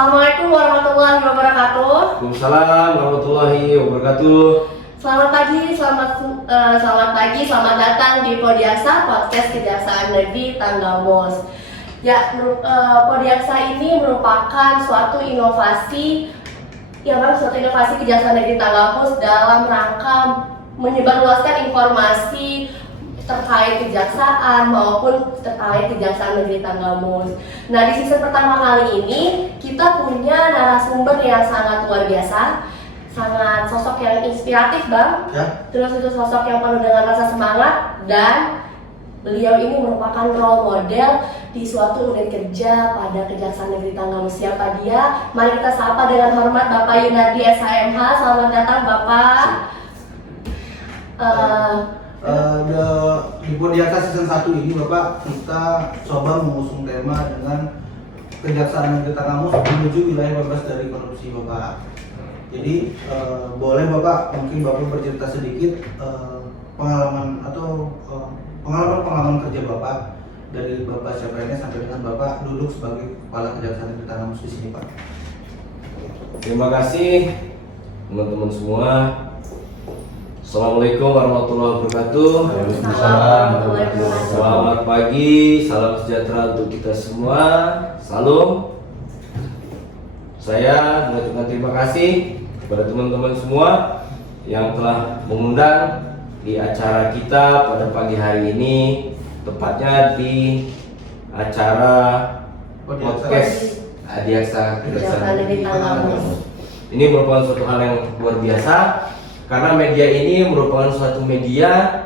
Assalamualaikum warahmatullahi wabarakatuh. Waalaikumsalam warahmatullahi wabarakatuh. Selamat pagi, selamat datang di Podiaksa Podcast Kejaksaan Negeri Tanggamus. Ya, Podiaksa ini merupakan suatu inovasi Kejaksaan Negeri Tanggamus dalam rangka menyebarluaskan informasi terkait kejaksaan maupun terkait Kejaksaan Negeri Tanggamus. Nah, di season pertama kali ini kita punya narasumber yang sangat luar biasa, sangat sosok yang inspiratif, Bang. Ya. Terus itu sosok yang penuh dengan rasa semangat, dan beliau ini merupakan role model di suatu unit kerja pada Kejaksaan Negeri Tanggamus. Siapa dia? Mari kita sapa dengan hormat Bapak Yunardi SHMH. Selamat datang, Bapak. Di Podiaksa season 1 ini Bapak, kita coba mengusung tema dengan Kejaksaan Negeri Tanggamus menuju wilayah bebas dari korupsi, Bapak. Jadi boleh Bapak, mungkin Bapak bercerita sedikit pengalaman kerja Bapak dari Bapak CPNS sampai dengan Bapak duduk sebagai Kepala Kejaksaan Negeri Tanggamus di sini, Pak. Terima kasih teman-teman semua. Assalamualaikum warahmatullahi wabarakatuh. Selamat pagi, salam sejahtera untuk kita semua. Salam. Saya mengucapkan terima kasih kepada teman-teman semua yang telah mengundang di acara kita pada pagi hari ini, tepatnya di acara podcast Adiaksa Kejaksaan Negeri Tanggamus. Ini merupakan suatu hal yang luar biasa, karena media ini merupakan suatu media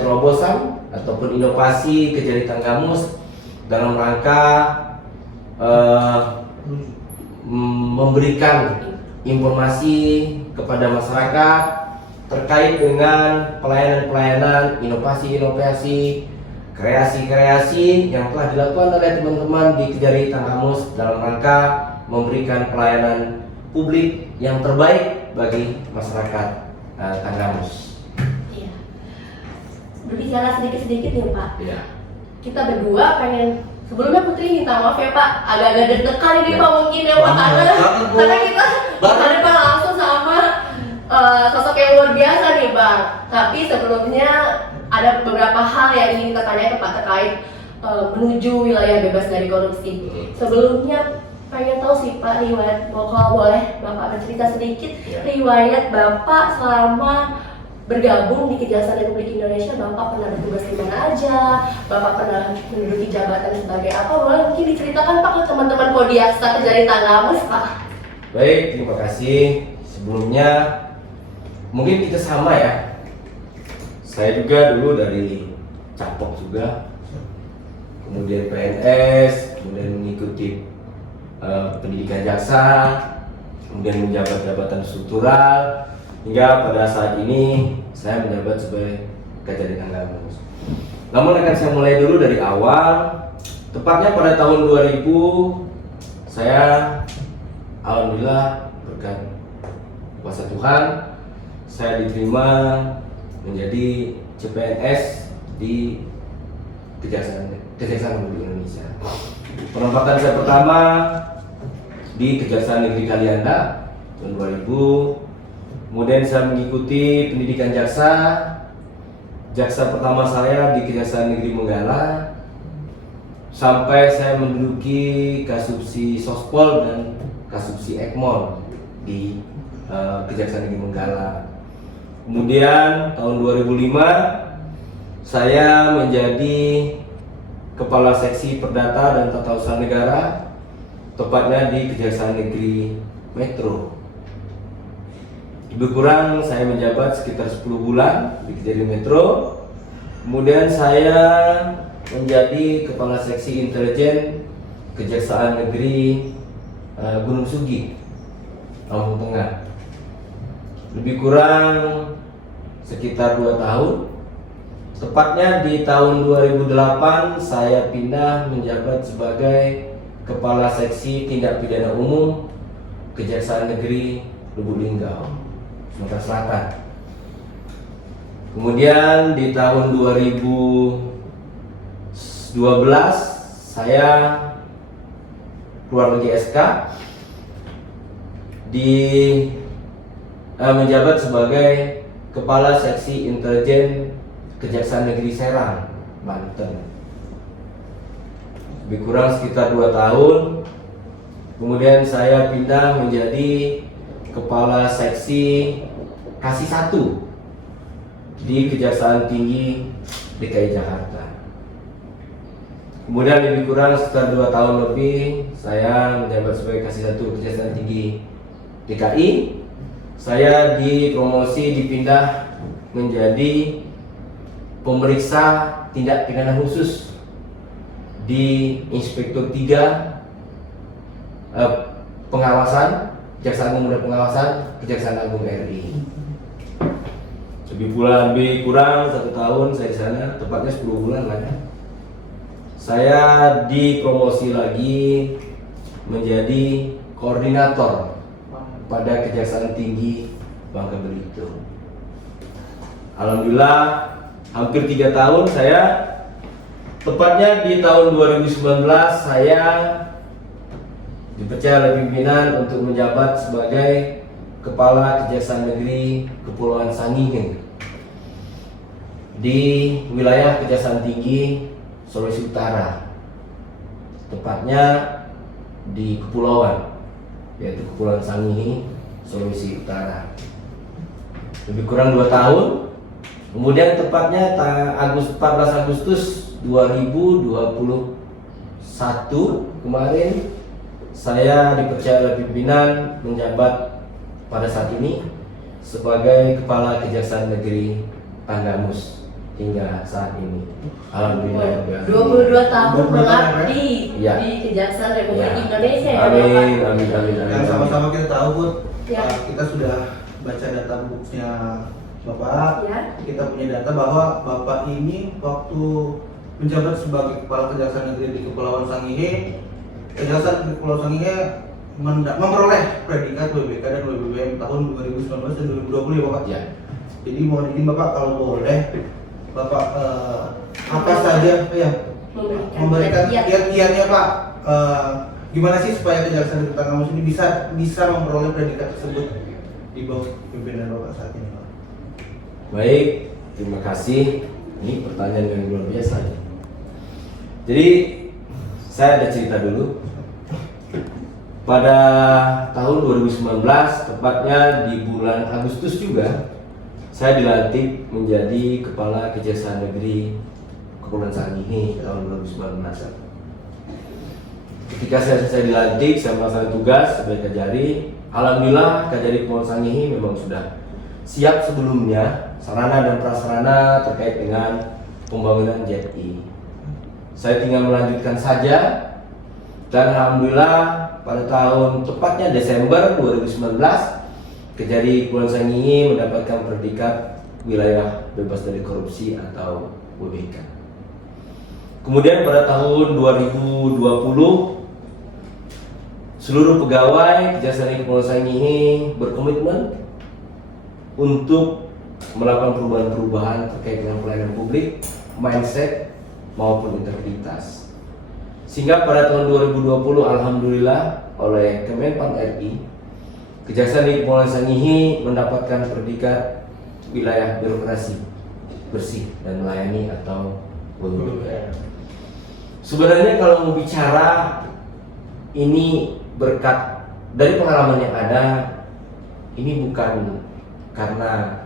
terobosan ataupun inovasi Kejari Tanggamus dalam rangka memberikan informasi kepada masyarakat terkait dengan pelayanan-pelayanan, inovasi-inovasi, kreasi-kreasi yang telah dilakukan oleh teman-teman di Kejari Tanggamus dalam rangka memberikan pelayanan publik yang terbaik bagi masyarakat Tanggamus. Iya. Berbicara sedikit-sedikit nih, Pak. Iya. Kita berdua pengen, sebelumnya Putri minta maaf ya, Pak, agak-agak deg-degan ini, Pak, mungkin ya, Pak, karena kita berhadapan langsung sama sosok yang luar biasa nih, Bang. Tapi sebelumnya ada beberapa hal yang ingin kita tanya ke Pak terkait menuju wilayah bebas dari korupsi. Sebelumnya pengen tahu sih, Pak, riwayat, kalau boleh Bapak bercerita sedikit, riwayat Bapak selama bergabung di Kejaksaan Republik Indonesia. Bapak pernah bertugas di mana aja, Bapak pernah menduduki jabatan sebagai apa, boleh mungkin diceritakan, Pak, ke teman-teman Podiaksa Kejari Tanggamus, Pak. Baik, terima kasih. Sebelumnya mungkin kita sama ya. Saya juga dulu dari Capok juga, kemudian PNS, kemudian mengikuti pendidikan jaksa, kemudian menjabat jabatan struktural, hingga pada saat ini saya menjabat sebagai Kejari Tanggamus. Namun akan saya mulai dulu dari awal. Tepatnya pada tahun 2000 saya alhamdulillah berkat kuasa Tuhan saya diterima menjadi CPNS di Kejaksaan Negeri Indonesia. Penempatan saya pertama di Kejaksaan Negeri Kalianda tahun 2000. Kemudian saya mengikuti pendidikan jaksa. Jaksa pertama saya di Kejaksaan Negeri Menggala sampai saya menduduki Kasubsi Sospol dan Kasubsi Ekmol di Kejaksaan Negeri Menggala. Kemudian tahun 2005 saya menjadi Kepala Seksi Perdata dan Tata Usaha Negara, tepatnya di Kejaksaan Negeri Metro. Lebih kurang saya menjabat sekitar 10 bulan di Kejari Metro. Kemudian saya menjadi Kepala Seksi Intelijen Kejaksaan Negeri Gunung Sugi, Lampung Tengah. Lebih kurang sekitar 2 tahun. Tepatnya di tahun 2008 saya pindah menjabat sebagai Kepala Seksi Tindak Pidana Umum Kejaksaan Negeri Lubuk Linggau, Sumatera Selatan. Kemudian di tahun 2012 saya keluar lagi SK, menjabat sebagai Kepala Seksi Intelijen Kejaksaan Negeri Serang, Banten. Lebih kurang sekitar 2 tahun. Kemudian saya pindah menjadi Kepala Seksi Kasih 1 di Kejaksaan Tinggi DKI Jakarta. Kemudian lebih kurang sekitar 2 tahun lebih saya menjabat sebagai Kasih 1 Kejaksaan Tinggi DKI. Saya dipromosi, dipindah menjadi pemeriksa tindak pidana khusus di Inspektur 3 Pengawasan Kejaksaan Agung Muda Pengawasan Kejaksaan Agung RI. Lebih kurang 1 tahun saya di sana, tepatnya 10 bulan lah ya. Saya dipromosi lagi menjadi koordinator pada Kejaksaan Tinggi Bangka Belitung. Alhamdulillah hampir 3 tahun saya, tepatnya di tahun 2019 saya dipercaya oleh pimpinan untuk menjabat sebagai Kepala Kejaksaan Negeri Kepulauan Sangihe di wilayah Kejaksaan Tinggi Sulawesi Utara, tepatnya di Kepulauan, yaitu Kepulauan Sangihe, Sulawesi Utara. Lebih kurang 2 tahun. Kemudian tepatnya 14 Agustus 2021 kemarin saya dipercaya oleh pimpinan menjabat pada saat ini sebagai Kepala Kejaksaan Negeri Tanggamus hingga saat ini. Alhamdulillah. 22 tahun mengabdi Ya. di Kejaksaan Republik Ya. Indonesia ya Amin, Bapak. amin, amin, Dan amin. sama-sama kita tahu Bud, Ya. kita sudah baca data bukunya Bapak. Ya. Kita punya data bahwa Bapak ini waktu menjabat sebagai Kepala Kejaksaan Negeri di Kepulauan Sangihe, Kejaksaan di Kepulauan Sangihe memperoleh predikat WBK dan WBBM tahun 2019 dan 2020 ya Bapak. Ya. Jadi mohon izin Bapak kalau boleh Bapak apa saja ya memberikan kiat-kiatnya Pak, gimana sih supaya Kejaksaan Negeri Tanggamus ini bisa memperoleh predikat tersebut di bawah pimpinan Bapak saat ini Pak. Baik, terima kasih. Ini pertanyaan yang luar biasa. Jadi saya ada cerita dulu. Pada tahun 2019, tepatnya di bulan Agustus juga, saya dilantik menjadi Kepala Kejaksaan Negeri Kepulauan Sangihe tahun 2019. Ketika saya selesai dilantik, saya melaksanakan tugas sebagai Kajari. Alhamdulillah Kajari Kepulauan Sangihe memang sudah siap sebelumnya sarana dan prasarana terkait dengan pembangunan JET-I. Saya tinggal melanjutkan saja, dan alhamdulillah pada tahun tepatnya Desember 2019 Kejari Kepulauan Sangihe mendapatkan predikat wilayah bebas dari korupsi atau WBK. Kemudian pada tahun 2020 seluruh pegawai Kejaksaan Kepulauan Sangihe berkomitmen untuk melakukan perubahan-perubahan terkait dengan pelayanan publik, mindset maupun integritas. Sehingga pada tahun 2020 alhamdulillah oleh Kemenpan RI, Kejaksaan Kepulauan Sangihe mendapatkan predikat wilayah birokrasi bersih dan melayani atau WBB. Sebenarnya kalau mau bicara ini berkat dari pengalaman yang ada, ini bukan karena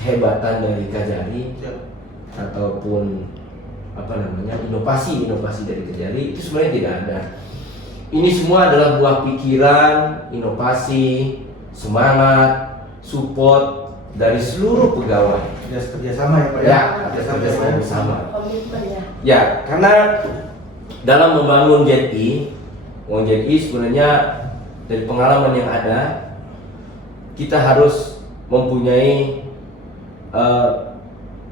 kehebatan dari Kajari ataupun inovasi dari Kajari, itu sebenarnya tidak ada. Ini semua adalah buah pikiran, inovasi, semangat, support dari seluruh pegawai. Kerjasama ya Pak Ya, kerjasama bersama. Komitmen ya. Ya, karena dalam membangun JET-I sebenarnya dari pengalaman yang ada, kita harus mempunyai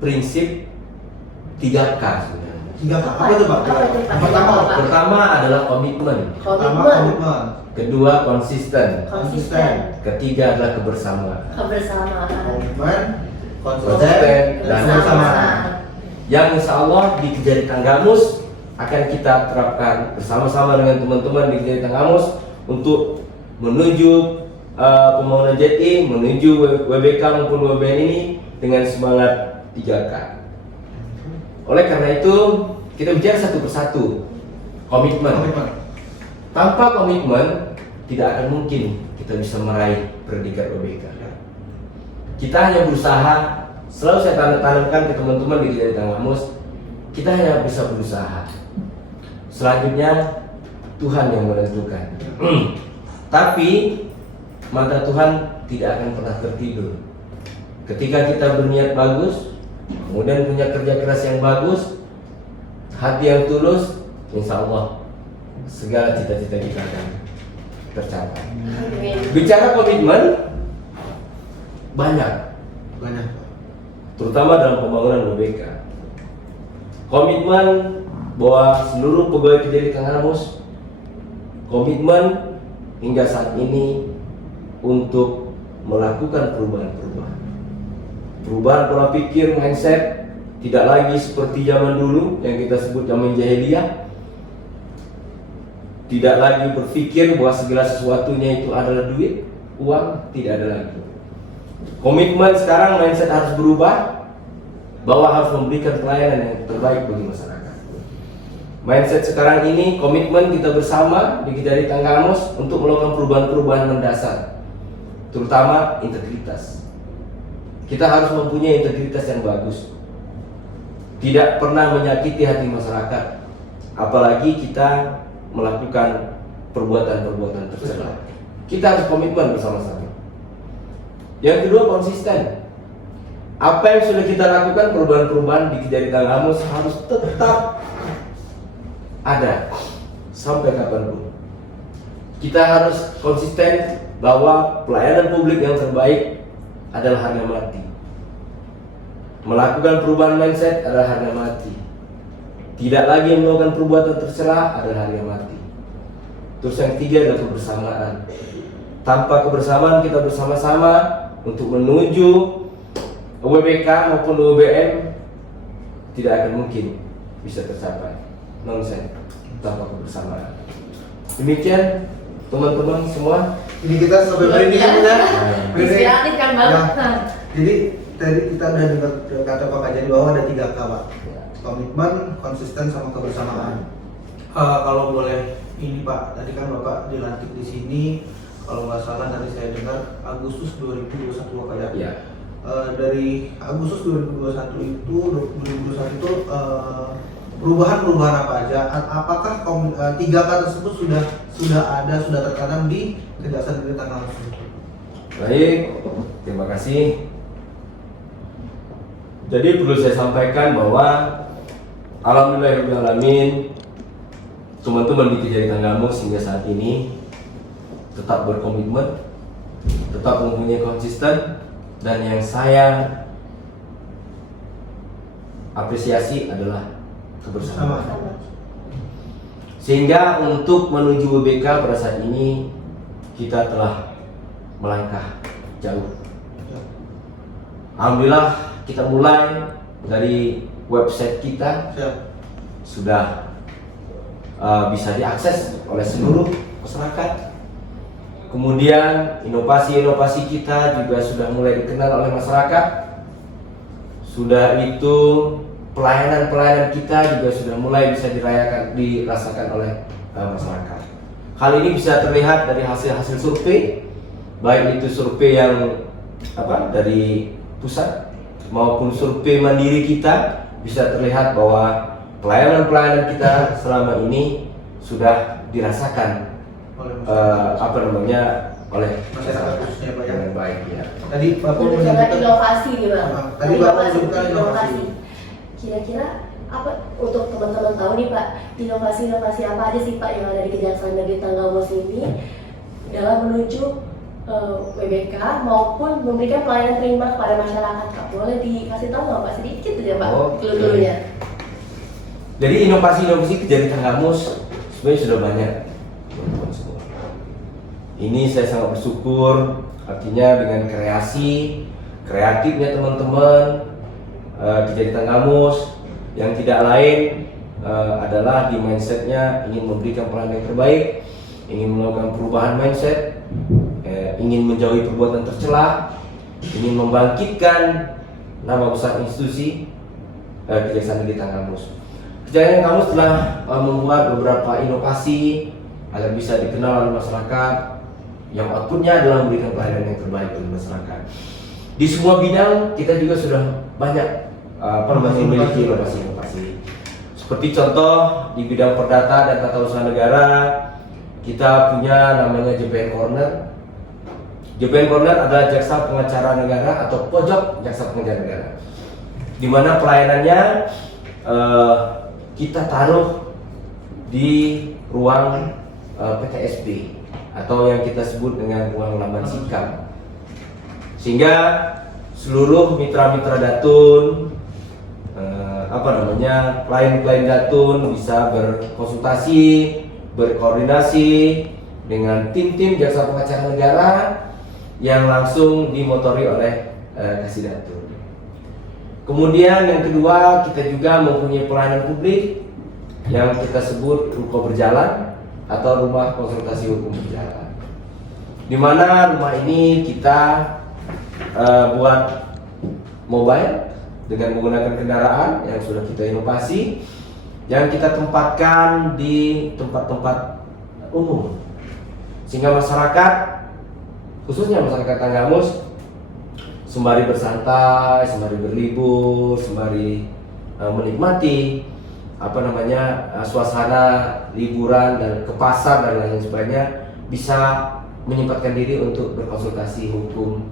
prinsip 3K sebenarnya. 3K apa itu Pak? Apa itu, Pak? Pertama adalah komitmen, Komitmen, kedua konsisten, konsisten, ketiga adalah kebersamaan. kebersamaan, komitmen, Konsisten dan kebersamaan. Yang insya Allah di Kejari Tanggamus akan kita terapkan bersama-sama dengan teman-teman di Kejadian Kamus untuk menuju pembangunan JI, menuju WBK maupun WBN ini dengan semangat 3K. Oleh karena itu, kita bicara satu persatu. Komitmen. Tanpa komitmen, tidak akan mungkin kita bisa meraih predikat WBK. Kita hanya berusaha, selalu saya tanamkan ke teman-teman di Kejadian Kamus, kita hanya bisa berusaha. Selanjutnya, Tuhan yang menentukan. Tapi mata Tuhan tidak akan pernah tertidur. Ketika kita berniat bagus, kemudian punya kerja keras yang bagus, hati yang tulus, insya Allah segala cita-cita kita akan tercapai. Bicara komitmen, banyak, terutama dalam pembangunan WBK. Komitmen bahwa seluruh pegawai Kejadian Kamus komitmen hingga saat ini untuk melakukan perubahan pola pikir, mindset, tidak lagi seperti zaman dulu yang kita sebut zaman jahiliyah, tidak lagi berpikir bahwa segala sesuatunya itu adalah duit, uang, tidak ada lagi. Komitmen sekarang mindset harus berubah bahwa harus memberikan pelayanan yang terbaik bagi masyarakat. Mindset sekarang ini komitmen kita bersama di Kejadian Kamus untuk melakukan perubahan-perubahan mendasar, terutama integritas. Kita harus mempunyai integritas yang bagus, tidak pernah menyakiti hati masyarakat, apalagi kita melakukan perbuatan-perbuatan tercela. Kita harus komitmen bersama-sama. Yang kedua, konsisten. Apa yang sudah kita lakukan, perubahan-perubahan di Kejadian Kamus harus tetap ada sampai kapanpun. Kita harus konsisten bahwa pelayanan publik yang terbaik adalah harga mati. Melakukan perubahan mindset adalah harga mati. Tidak lagi melakukan perbuatan tercela adalah harga mati. Terus yang ketiga adalah kebersamaan. Tanpa kebersamaan kita bersama-sama untuk menuju WBK maupun WBN tidak akan mungkin bisa tercapai. Nonsen tanpa kebersamaan. Demikian teman-teman semua. Ini kita sampai hari ini kan benar. Inspiratif kan Bang? Jadi tadi kita udah dengar kata Pak Kajari bahwa ada 3K Pak. Komitmen, konsisten, sama kebersamaan. Kalau boleh ini Pak, tadi kan Bapak dilantik di sini, kalau nggak salah tadi saya dengar Agustus 2021 Bapak ya. Ya. Dari Agustus 2021 itu perubahan-perubahan apa aja? Apakah 3K tersebut sudah ada, sudah tertanam di Kejaksaan Negeri Tangerang? Baik, terima kasih. Jadi perlu saya sampaikan bahwa alhamdulillahirrahmanirrahim, teman-teman di Kejadian Kamus hingga saat ini tetap berkomitmen, tetap mempunyai konsisten, dan yang saya apresiasi adalah kebersamaan. Sehingga untuk menuju WBK pada saat ini kita telah melangkah jauh. Alhamdulillah kita mulai dari website kita sudah bisa diakses oleh seluruh masyarakat. Kemudian inovasi-inovasi kita juga sudah mulai dikenal oleh masyarakat. Sudah itu pelayanan-pelayanan kita juga sudah mulai bisa dirasakan oleh masyarakat. Hal ini bisa terlihat dari hasil-hasil survei, baik itu survei yang dari pusat maupun survei mandiri kita, bisa terlihat bahwa pelayanan-pelayanan kita selama ini sudah dirasakan oleh masyarakat khususnya Pak ya. Dengan baik ya. Tadi Bapak menyebutkan inovasi nih Bang. Tadi Bapak menyebutkan inovasi. Kira-kira apa untuk teman-teman tahu nih Pak, inovasi-inovasi apa aja sih Pak yang ada di Kejaksaan Negeri Tangerang ini dalam menuju WBK maupun memberikan pelayanan terima kepada masyarakat Pak? Boleh dikasih tahu nggak Pak sedikit aja Pak dulu-dulunya? Jadi inovasi-inovasi Kejadian Kamus sebenarnya sudah banyak teman-teman semua. Ini saya sangat bersyukur, artinya dengan kreatifnya teman-teman Kejadian Kamus yang tidak lain adalah di mindsetnya ingin memberikan pelayanan yang terbaik, ingin melakukan perubahan mindset, ingin menjauhi perbuatan tercela, ingin membangkitkan nama besar institusi Kejaksaan Negeri Tanggamus. Kejaksaan Tanggamus telah membuat beberapa inovasi agar bisa dikenal oleh masyarakat, yang outputnya adalah memberikan pelayanan yang terbaik bagi masyarakat. Di semua bidang kita juga sudah banyak memiliki inovasi-inovasi. Seperti contoh di bidang perdata dan tata usaha negara, kita punya namanya JPN Corner. JPN Corner adalah Jaksa Pengacara Negara atau pojok Jaksa Pengacara Negara, di mana pelayanannya kita taruh di ruang PTSB atau yang kita sebut dengan ruang lamban sikam, sehingga seluruh mitra-mitra Datun, klien-klien Datun bisa berkonsultasi, berkoordinasi dengan tim-tim Jaksa Pengacara Negara yang langsung dimotori oleh Kasih Datun. Kemudian yang kedua, kita juga mempunyai pelayanan publik yang kita sebut Ruko Berjalan atau Rumah Konsultasi Hukum Berjalan, di mana rumah ini kita buat mobile dengan menggunakan kendaraan yang sudah kita inovasi, yang kita tempatkan di tempat-tempat umum, sehingga masyarakat, khususnya masyarakat Tanggamus, sembari bersantai, sembari berlibur, sembari menikmati suasana liburan dan ke pasar dan lain sebagainya, bisa menyempatkan diri untuk berkonsultasi hukum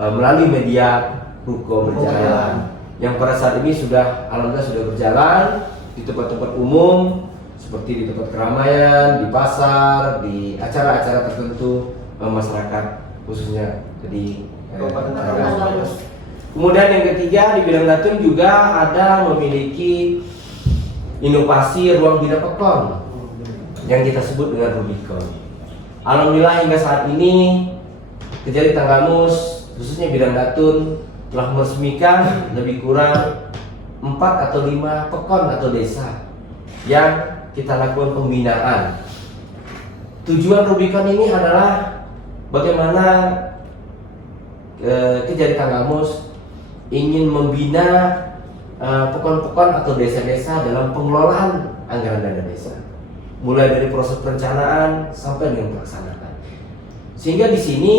melalui media Ruko Berjalan, yang pada saat ini alhamdulillah sudah berjalan di tempat-tempat umum seperti di tempat keramaian, di pasar, di acara-acara tertentu masyarakat, khususnya di Tanggamus. Kemudian yang ketiga, di bidang Datun juga ada memiliki inovasi ruang bina pekon yang kita sebut dengan Rubicon. Alhamdulillah hingga saat ini Kejari Tanggamus, khususnya bidang Datun, telah meresmikan lebih kurang 4 atau 5 pekon atau desa yang kita lakukan pembinaan. Tujuan Rubicon ini adalah bagaimana Kejari Tanggamus ingin membina pekon-pekon atau desa-desa dalam pengelolaan anggaran dana desa, mulai dari proses perencanaan sampai dengan pelaksanaan. Sehingga di sini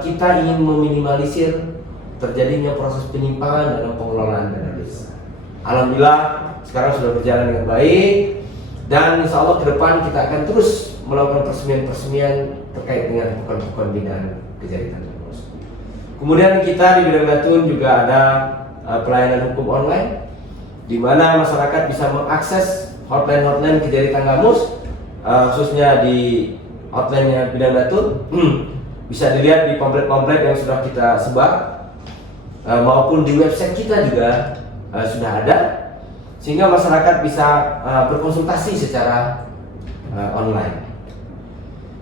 kita ingin meminimalisir terjadinya proses penyimpangan dalam pengelolaan dana desa. Alhamdulillah sekarang sudah berjalan dengan baik, dan insya Allah ke depan kita akan terus melakukan peresmian-peresmian terkait dengan pekon-pekon binaan Kejari Tanggamus. Kemudian kita di bidang Datun juga ada pelayanan hukum online, di mana masyarakat bisa mengakses hotline Kejari Tanggamus, khususnya di hotline-nya bidang Datun. Bisa dilihat di pamflet-pamflet yang sudah kita sebar, maupun di website kita juga sudah ada, sehingga masyarakat bisa berkonsultasi secara online.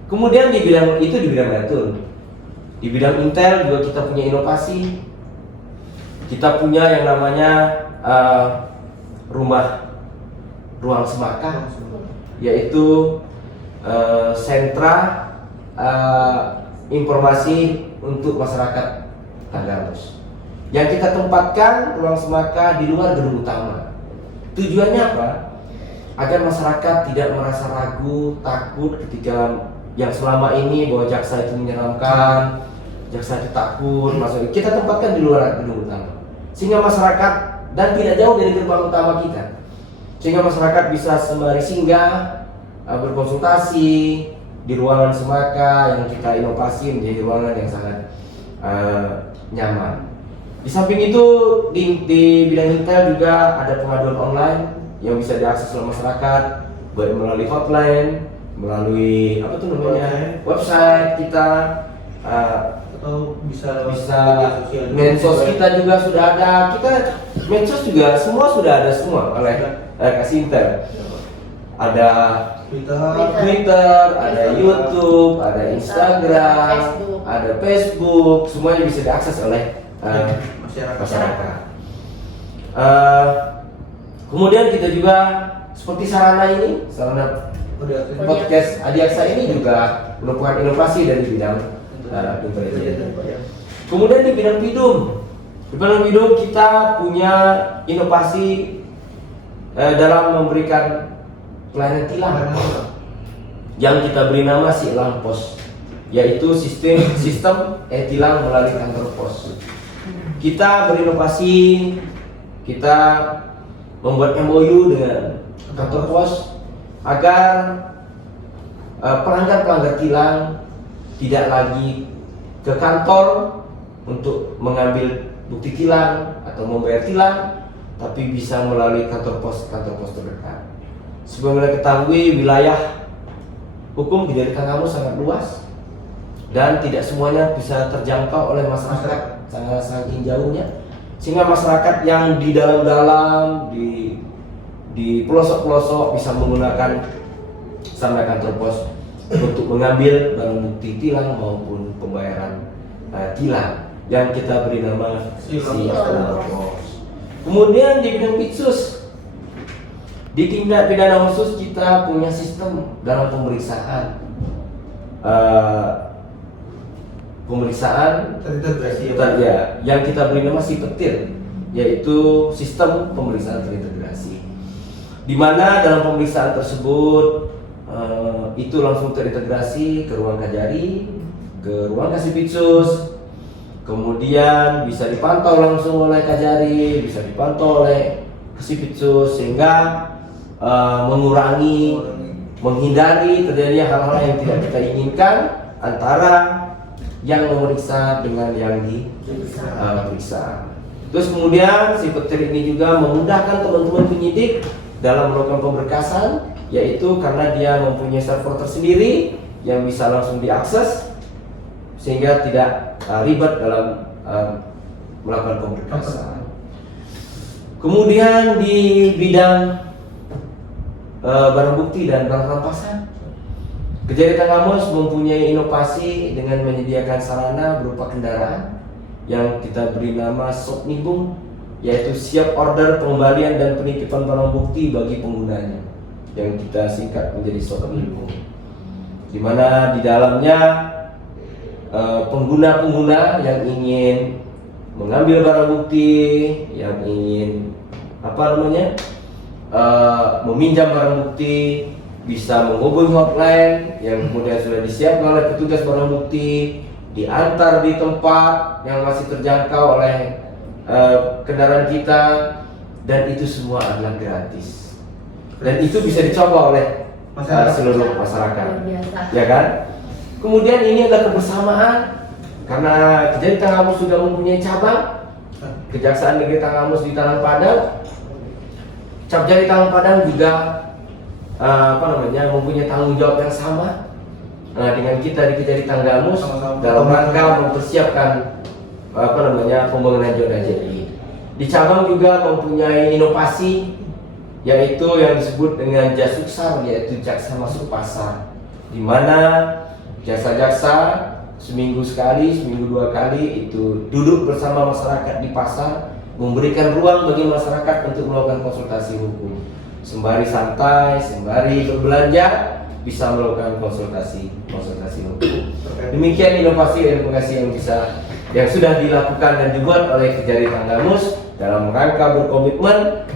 Kemudian di bidang Datun, di bidang Intel juga kita punya inovasi. Kita punya yang namanya ruang semaka, yaitu sentra informasi untuk masyarakat Tanggamus, yang kita tempatkan ruang semaka di luar gedung utama. Tujuannya apa? Agar masyarakat tidak merasa ragu, takut ketika yang selama ini bahwa jaksa itu menyeramkan, jaksa itu takut masuk. Kita tempatkan di luar gedung utama, sehingga masyarakat, dan tidak jauh dari gerbang utama kita, sehingga masyarakat bisa sembari singgah berkonsultasi di ruangan semaka yang kita inovasi menjadi ruangan yang sangat nyaman. Di samping itu di bidang Intel juga ada pengaduan online yang bisa diakses oleh masyarakat, baik melalui hotline, melalui website kita, atau bisa medsos kita juga sudah ada. Kita medsos juga semua sudah ada semua oleh Kasih Intel. Ada Twitter, ada YouTube, ada Instagram, ada Facebook, semuanya bisa diakses oleh masyarakat. Kemudian kita juga seperti sarana ini, sarana podcast Adiaksa ini juga merupakan inovasi dari bidang intelijen. Kemudian di bidang bidung kita punya inovasi dalam memberikan pelayanan tilang yang kita beri nama Silang Pos, yaitu sistem e-tilang melalui kantor pos. Kita berinovasi, kita membuat MOU dengan kantor pos agar pelanggar tilang tidak lagi ke kantor untuk mengambil bukti tilang atau membayar tilang, tapi bisa melalui kantor pos terdekat. Sebagaimana ketahui, wilayah hukum di Tanggamus sangat luas dan tidak semuanya bisa terjangkau oleh masyarakat, sangat jauhnya, sehingga masyarakat yang di dalam di pelosok-pelosok bisa menggunakan sarana kantor pos untuk mengambil barang bukti tilang maupun pembayaran tilang yang kita beri nama Silang Pos. Kemudian di bidang pitsus, di tindak pidana khusus kita punya sistem dalam pemeriksaan yang kita beri nama SIPETIR, yaitu sistem pemeriksaan terintegrasi, di mana dalam pemeriksaan tersebut itu langsung terintegrasi ke ruang Kajari, ke ruang Kasipitsus, kemudian bisa dipantau langsung oleh Kajari, bisa dipantau oleh Kasipitsus, sehingga menghindari terjadinya hal-hal yang tidak kita inginkan antara yang memeriksa dengan yang diperiksa. Terus kemudian si petir ini juga memudahkan teman-teman penyidik dalam melakukan pemberkasan, yaitu karena dia mempunyai server tersendiri yang bisa langsung diakses, sehingga tidak ribet dalam melakukan pemberkasan. Kemudian di bidang barang bukti dan barang rampasan, Kejari Tanggamus mempunyai inovasi dengan menyediakan sarana berupa kendaraan yang kita beri nama Sopnibung, yaitu siap order pengembalian dan penitipan barang bukti bagi penggunanya, yang kita singkat menjadi Sopnibung, di mana di dalamnya pengguna-pengguna yang ingin mengambil barang bukti, yang ingin meminjam barang bukti, bisa menghubungi hotline yang kemudian sudah disiapkan oleh petugas barang bukti, diantar di tempat yang masih terjangkau oleh kendaraan kita, dan itu semua adalah gratis, dan itu bisa dicoba oleh seluruh masyarakat, ya kan? Kemudian ini adalah kebersamaan karena Kejari Tanggamus sudah mempunyai cabang, Kejaksaan Negeri Tanggamus di Tanah Padang. Kejari Tanah Padang juga mempunyai tanggung jawab yang sama dengan kita di Kejari Tanggamus dalam rangka mempersiapkan pembangunan Joda Jadi. Di cabang juga mempunyai inovasi, yaitu yang disebut dengan Jasuksar, yaitu jaksa masuk pasar, di mana jaksa-jaksa seminggu sekali, seminggu 2 kali itu duduk bersama masyarakat di pasar, memberikan ruang bagi masyarakat untuk melakukan konsultasi hukum. Sembari santai, sembari berbelanja, bisa melakukan konsultasi hukum. Demikian inovasi yang sudah dilakukan dan dibuat oleh Kejari Tanggamus dalam rangka berkomitmen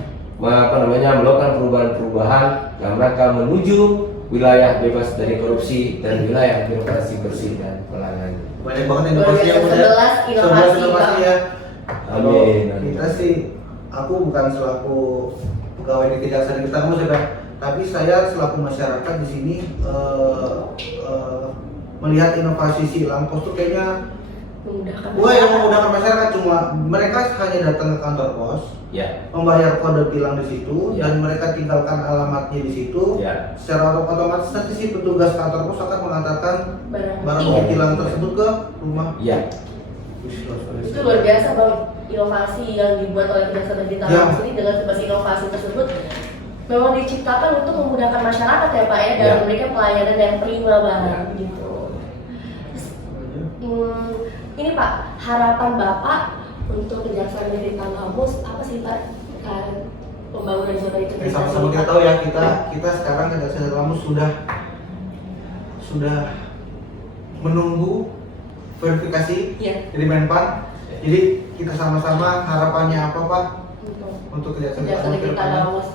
melakukan perubahan-perubahan dalam rangka menuju wilayah bebas dari korupsi dan wilayah birokrasi bersih dan pelayanan. Banyak banget inovasi yang udah 11 inovasi ya. Amin. Kita sih, aku bukan selaku pegawai di Kejaksaan Negeri Tanggamus ya, tapi saya selaku masyarakat di sini melihat inovasi Silang Pos itu kayaknya memudahkan masyarakat. Cuma mereka hanya datang ke kantor pos, membayar kode tilang di situ, dan mereka tinggalkan alamatnya di situ. Secara otomatis nanti si petugas kantor pos akan mengantarkan barang bukti tilang tersebut ke rumah. Itu luar biasa Bang, inovasi yang dibuat oleh Kejaksaan Negeri Tanggamus ini. Dengan sebuah inovasi tersebut memang diciptakan untuk memudahkan masyarakat ya Pak ya, dalam memberikan pelayanan yang prima banget gitu. Ini Pak, harapan Bapak untuk Kejaksaan Negeri Tanggamus apa sih Pak? pembangunan zona integritas. Sama-sama kita tahu ya, kita sekarang Kejaksaan Negeri Lampung sudah menunggu verifikasi Iya. dari Menpan. Jadi kita sama-sama harapannya apa Pak untuk Kejaksaan Negeri Lampung?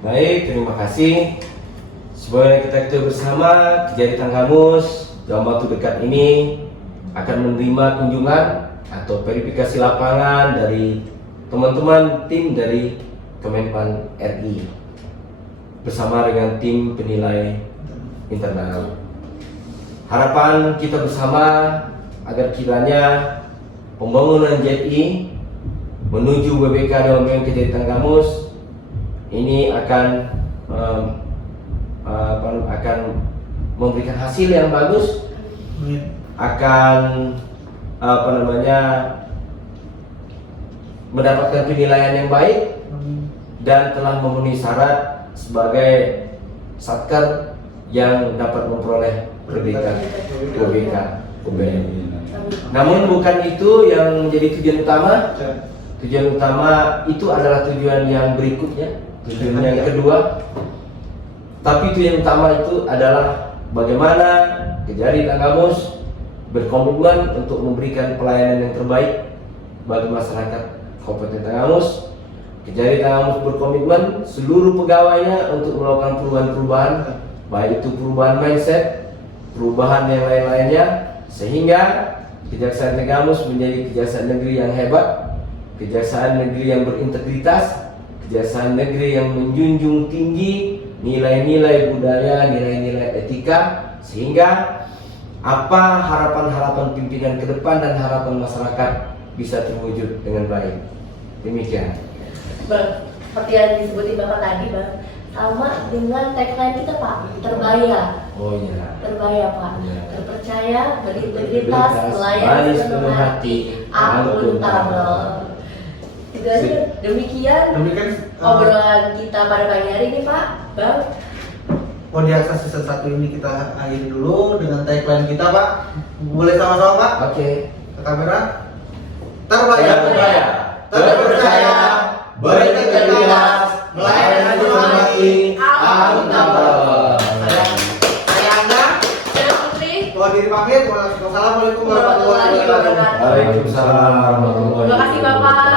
Baik, terima kasih. Semoga kita bersama Kejari Tanggamus dalam waktu dekat ini akan menerima kunjungan atau verifikasi lapangan dari teman-teman tim dari Kemenpan RI bersama dengan tim penilai internal. Harapan kita bersama agar kiranya pembangunan JI menuju WBK dan Kejari Tanggamus ini akan memberikan hasil yang bagus, akan mendapatkan penilaian yang baik dan telah memenuhi syarat sebagai satker yang dapat memperoleh predikat WBK UBM. Namun bukan itu yang menjadi tujuan utama. Tujuan utama itu adalah tujuan yang berikutnya, tujuan yang kedua. Tapi tujuan utama itu adalah bagaimana Kejari Tanggamus berkomitmen untuk memberikan pelayanan yang terbaik bagi masyarakat Kabupaten Tanggamus. Kejari Tanggamus berkomitmen seluruh pegawainya untuk melakukan perubahan-perubahan, baik itu perubahan mindset, perubahan yang lain-lainnya, sehingga Kejaksaan Negeri Tanggamus menjadi kejaksaan negeri yang hebat, kejaksaan negeri yang berintegritas, kejaksaan negeri yang menjunjung tinggi nilai-nilai budaya, nilai-nilai etika, sehingga apa harapan-harapan pimpinan ke depan dan harapan masyarakat bisa terwujud dengan baik. Demikian. Bang, seperti yang disebutin Bapak tadi, Bang, sama dengan tagline kita Pak, terbaya. Oh iya. Terbaya Pak, Iya. terpercaya, berintegritas, melayani sepenuh hati, akuntabel. Jadi demikian obrolan kita pada pagi hari ini Pak, Bang. Podiaksa season 1 ini kita akhiri dulu dengan tagline kita Pak. Boleh sama-sama Pak? Oke. Ke kamera. Terbaya, terpercaya, berintegritas, melayani sepenuh hati, akuntabel. Saya Anda. Saya Putri. Mohon diri pamit. Wassalamualaikum warahmatullahi wabarakatuh. Waalaikumsalam warahmatullahi wabarakatuh. Terima kasih Bapak.